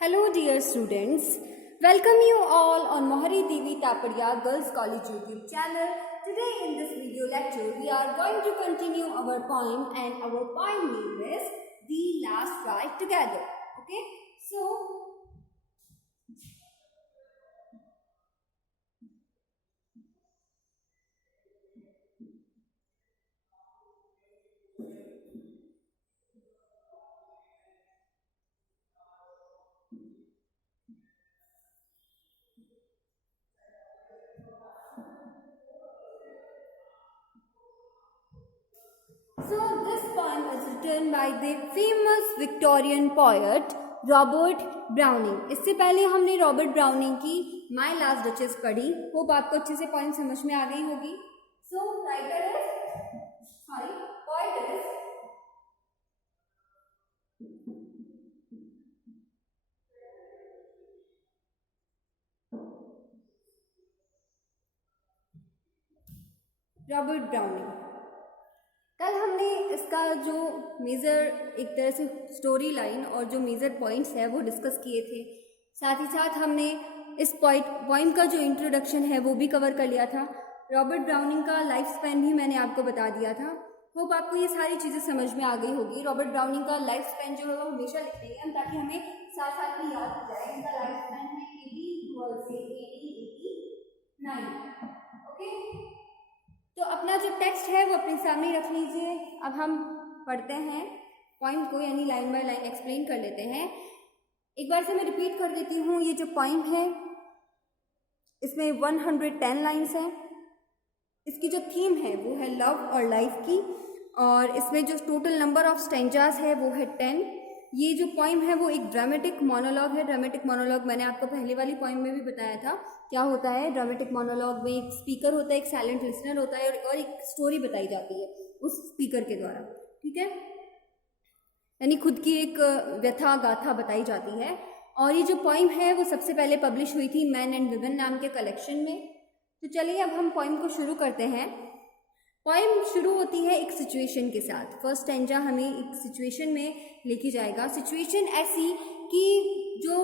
Hello dear students, welcome you all on Mohari Devi Tapadia Girls College YouTube channel. Today in this video lecture we are going to continue our poem and our poem name is The Last Ride Together. Okay, so this poem is written by the famous Victorian poet Robert browning. इससे पहले हमने Robert browning की my last duchess पढ़ी. Hope आपको अच्छे से point समझ में आ गई होगी. सो writer is poet is Robert browning. कल हमने इसका जो मेजर एक तरह से स्टोरी लाइन और जो मेजर पॉइंट्स है वो डिस्कस किए थे. साथ ही साथ हमने इस पोइम का जो इंट्रोडक्शन है वो भी कवर कर लिया था. रॉबर्ट ब्राउनिंग का लाइफ स्पैन भी मैंने आपको बता दिया था. होप आपको ये सारी चीज़ें समझ में आ गई होगी. रॉबर्ट ब्राउनिंग का लाइफ स्पैन जो है वो हमेशा लिखते हैं हम ताकि हमें साथ साथ में याद हो जाए. इनका लाइफ स्पैन है 1812 से 1889. ओके, तो अपना जो टेक्स्ट है वो अपने सामने रख लीजिए. अब हम पढ़ते हैं पॉइंट को, यानी लाइन बाय लाइन एक्सप्लेन कर लेते हैं. एक बार से मैं रिपीट कर देती हूँ. ये जो पॉइंट है इसमें 110 लाइन्स हैं. इसकी जो थीम है वो है लव और लाइफ की, और इसमें जो टोटल नंबर ऑफ स्टेंजास है वो है 10. ये जो पोइम है वो एक ड्रामेटिक मोनोलॉग है. ड्रामेटिक मोनोलॉग मैंने आपको पहले वाली पोइम में भी बताया था क्या होता है. ड्रामेटिक मोनोलॉग में एक स्पीकर होता है, एक साइलेंट लिसनर होता है और एक स्टोरी बताई जाती है उस स्पीकर के द्वारा. ठीक है, यानी खुद की एक व्यथा गाथा बताई जाती है. और ये जो पोइम है वो सबसे पहले पब्लिश हुई थी मैन एंड विमेन नाम के कलेक्शन में. तो चलिए अब हम पोइम को शुरू करते हैं. पोइम शुरू होती है एक सिचुएशन के साथ. फर्स्ट स्टैंजा हमें एक सिचुएशन में लेके जाएगा. सिचुएशन ऐसी कि जो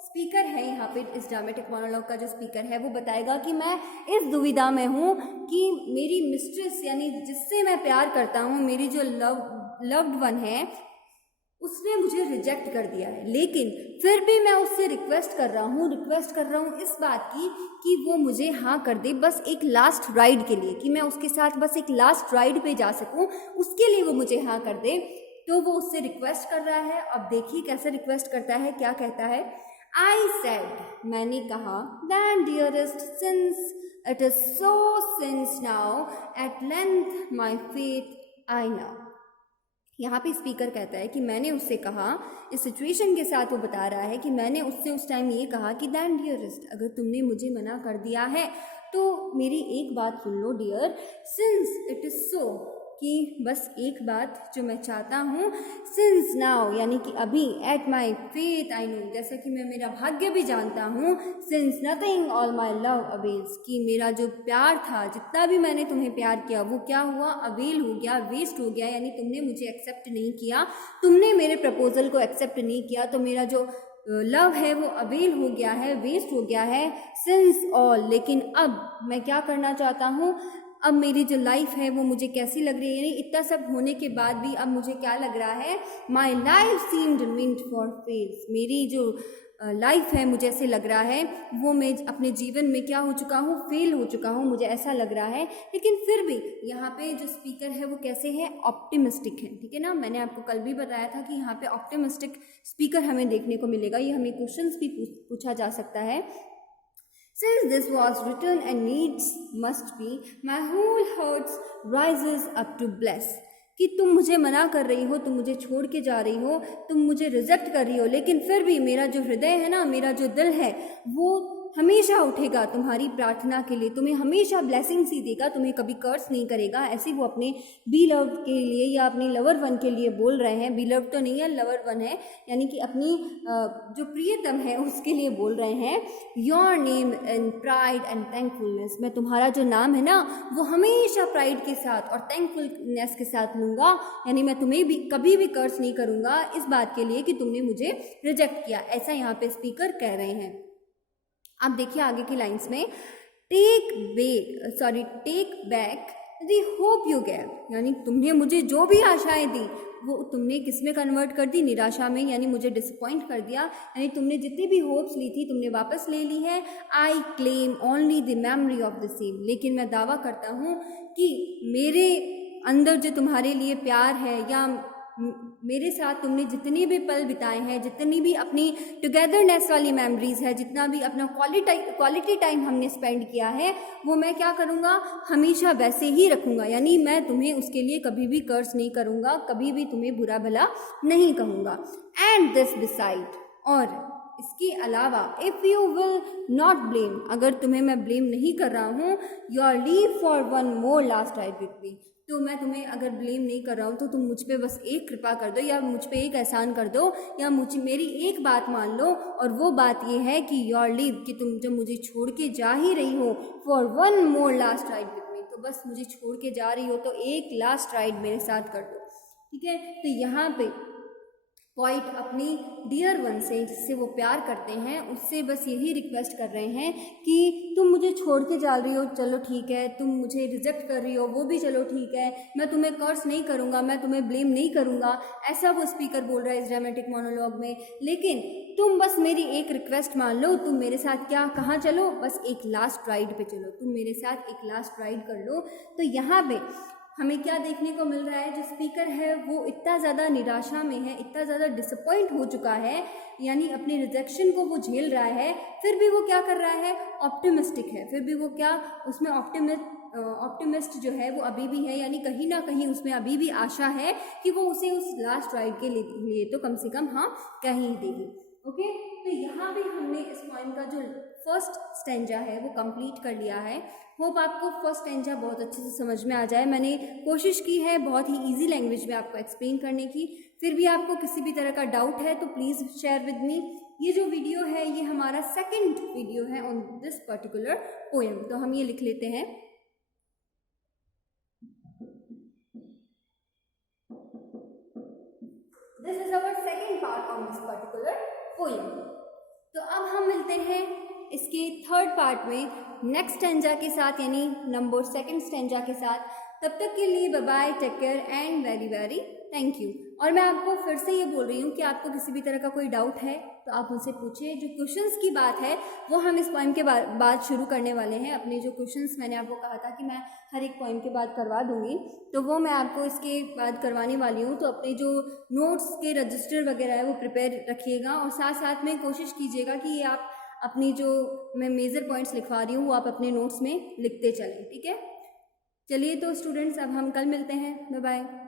स्पीकर है यहाँ पे, इस ड्रामेटिक मोनोलॉग का जो स्पीकर है वो बताएगा कि मैं इस दुविधा में हूँ कि मेरी मिस्ट्रेस यानी जिससे मैं प्यार करता हूँ, मेरी जो लव्ड वन है, उसने मुझे रिजेक्ट कर दिया है. लेकिन फिर भी मैं उससे रिक्वेस्ट कर रहा हूँ इस बात की कि वो मुझे हाँ कर दे, बस एक लास्ट राइड के लिए, कि मैं उसके साथ बस एक लास्ट राइड पे जा सकूँ, उसके लिए वो मुझे हाँ कर दे. तो वो उससे रिक्वेस्ट कर रहा है. अब देखिए कैसे रिक्वेस्ट करता है, क्या कहता है. आई सेड, मैंने कहा, then dearest, since it is so, since now at length my faith I now. यहाँ पे स्पीकर कहता है कि मैंने उससे कहा, इस सिचुएशन के साथ वो बता रहा है कि मैंने उससे उस टाइम ये कहा कि दैन डियरेस्ट, अगर तुमने मुझे मना कर दिया है तो मेरी एक बात सुन लो dear. Since it is so, कि बस एक बात जो मैं चाहता हूँ. सिंस नाउ, यानी कि अभी. At my faith I know, जैसे कि मैं मेरा भाग्य भी जानता हूँ. Since nothing all my love avails, कि मेरा जो प्यार था, जितना भी मैंने तुम्हें प्यार किया वो क्या हुआ, अवेल हो गया, वेस्ट हो गया. यानी तुमने मुझे एक्सेप्ट नहीं किया, तुमने मेरे प्रपोजल को एक्सेप्ट नहीं किया, तो मेरा जो लव है वो अवेल हो गया है, वेस्ट हो गया है. सिंस ऑल, लेकिन अब मैं क्या करना चाहता हूँ, अब मेरी जो लाइफ है वो मुझे कैसी लग रही है, यानी इतना सब होने के बाद भी अब मुझे क्या लग रहा है, my life seemed meant for fails, मेरी जो लाइफ है मुझे ऐसे लग रहा है वो मैं अपने जीवन में क्या हो चुका हूँ, फेल हो चुका हूँ, मुझे ऐसा लग रहा है. लेकिन फिर भी यहाँ पे जो स्पीकर है वो कैसे है, ऑप्टिमिस्टिक है. ठीक है ना, मैंने आपको कल भी बताया था कि यहाँ पे ऑप्टिमिस्टिक स्पीकर हमें देखने को मिलेगा. ये हमें क्वेश्चंस भी पूछा जा सकता है. Since this was written and needs must be, my whole heart rises up to bless. कि तुम मुझे मना कर रही हो, तुम मुझे छोड़ के जा रही हो, तुम मुझे रिजेक्ट कर रही हो, लेकिन फिर भी मेरा जो हृदय है ना, मेरा जो दिल है वो हमेशा उठेगा तुम्हारी प्रार्थना के लिए, तुम्हें हमेशा ब्लेसिंग्स ही देगा, तुम्हें कभी कर्स नहीं करेगा। ऐसे वो अपने बी लव के लिए या अपने लवर वन के लिए बोल रहे हैं। बी लव तो नहीं है, लवर वन है, यानी कि अपनी जो प्रियतम है उसके लिए बोल रहे हैं। Your name in pride and thankfulness, मैं तुम्हारा जो नाम है ना वो हमेशा प्राइड के साथ और थैंकफुलनेस के साथ लूँगा, यानी मैं तुम्हें भी कभी भी कर्स नहीं करूँगा इस बात के लिए कि तुमने मुझे रिजेक्ट किया। ऐसा यहाँ पे स्पीकर कह रहे हैं। आप देखिए आगे की लाइंस में, take back the hope you gave, यानी तुमने मुझे जो भी आशाएं दी वो तुमने किस में कन्वर्ट कर दी, निराशा में, यानी मुझे डिसअपॉइंट कर दिया, यानी तुमने जितनी भी होप्स ली थी तुमने वापस ले ली है। I claim only the memory of the same, लेकिन मैं दावा करता हूँ कि मेरे अंदर जो तुम्हारे लिए प्यार है या मेरे साथ तुमने जितने भी पल बिताए हैं, जितनी भी अपनी टुगेदरनेस वाली मेमोरीज है, जितना भी अपना क्वालिटी टाइम हमने स्पेंड किया है, वो मैं क्या करूँगा, हमेशा वैसे ही रखूँगा। यानी मैं तुम्हें उसके लिए कभी भी कर्स नहीं करूँगा, कभी भी तुम्हें बुरा भला नहीं कहूँगा। एंड दिस बिसाइड, और इसके अलावा, if you will not blame, अगर तुम्हें मैं ब्लेम नहीं कर रहा हूँ, your leave for one more last ride with me, तो मैं तुम्हें अगर ब्लेम नहीं कर रहा हूँ तो तुम मुझ पे बस एक कृपा कर दो या मुझ पे एक एहसान कर दो या मेरी एक बात मान लो, और वो बात ये है कि योर लीव, कि तुम जब मुझे छोड़ के जा ही रही हो, for one more last ride with me, तो बस मुझे छोड़ के जा रही हो तो एक लास्ट राइड मेरे साथ कर दो। ठीक है, तो यहाँ पे पोइट अपनी डियर वन से, जिससे वो प्यार करते हैं, उससे बस यही रिक्वेस्ट कर रहे हैं कि तुम मुझे छोड़ के जा रही हो, चलो ठीक है, तुम मुझे रिजेक्ट कर रही हो, वो भी चलो ठीक है, मैं तुम्हें कर्स नहीं करूँगा, मैं तुम्हें ब्लेम नहीं करूँगा, ऐसा वो स्पीकर बोल रहा है इस ड्रामेटिक मोनोलॉग में। लेकिन तुम बस मेरी एक रिक्वेस्ट मान लो, तुम मेरे साथ कहाँ चलो, बस एक लास्ट राइड पे चलो, तुम मेरे साथ एक लास्ट राइड कर लो। तो यहाँ पे हमें क्या देखने को मिल रहा है, जो स्पीकर है वो इतना ज़्यादा निराशा में है, इतना ज़्यादा डिसअपॉइंट हो चुका है, यानी अपने रिजेक्शन को वो झेल रहा है, फिर भी वो क्या कर रहा है, ऑप्टिमिस्टिक है, फिर भी वो क्या, उसमें ऑप्टिमिस्ट जो है वो अभी भी है, यानी कहीं ना कहीं उसमें अभी भी आशा है कि वो उसे उस लास्ट राइड के लिए तो कम से कम हाँ कह ही देगी। ओके, तो यहाँ भी हमने इस पॉइंट का जो फर्स्ट स्टेंजा है वो कंप्लीट कर लिया है। होप आपको फर्स्ट स्टेंजा बहुत अच्छे से समझ में आ जाए। मैंने कोशिश की है बहुत ही इजी लैंग्वेज में आपको एक्सप्लेन करने की। फिर भी आपको किसी भी तरह का डाउट है तो प्लीज़ शेयर विद मी। ये जो वीडियो है ये हमारा सेकंड वीडियो है ऑन दिस पर्टिकुलर पोएम। तो हम ये लिख लेते हैं, this is our second part on this particular poem. तो अब हम मिलते हैं इसके थर्ड पार्ट में नेक्स्ट स्टेंजा के साथ, यानी नंबर सेकंड स्टेंजा के साथ। तब तक के लिए bye bye, take care and very very thank you. और मैं आपको फिर से ये बोल रही हूँ कि आपको किसी भी तरह का कोई डाउट है तो आप मुझसे पूछिए। जो क्वेश्चंस की बात है वो हम इस पोएम के बाद शुरू करने वाले हैं। अपने जो क्वेश्चंस मैंने आपको कहा था कि मैं हर एक पोएम के बाद करवा दूंगी, तो वो मैं आपको इसके बाद करवाने वाली हूँ। तो अपने जो नोट्स के रजिस्टर वगैरह है वो प्रिपेयर रखिएगा और साथ साथ में कोशिश कीजिएगा कि ये आप अपनी जो मैं मेजर पॉइंट्स लिखवा रही हूँ वो आप अपने नोट्स में लिखते चलें। ठीक है, चलिए तो स्टूडेंट्स अब हम कल मिलते हैं। Bye bye.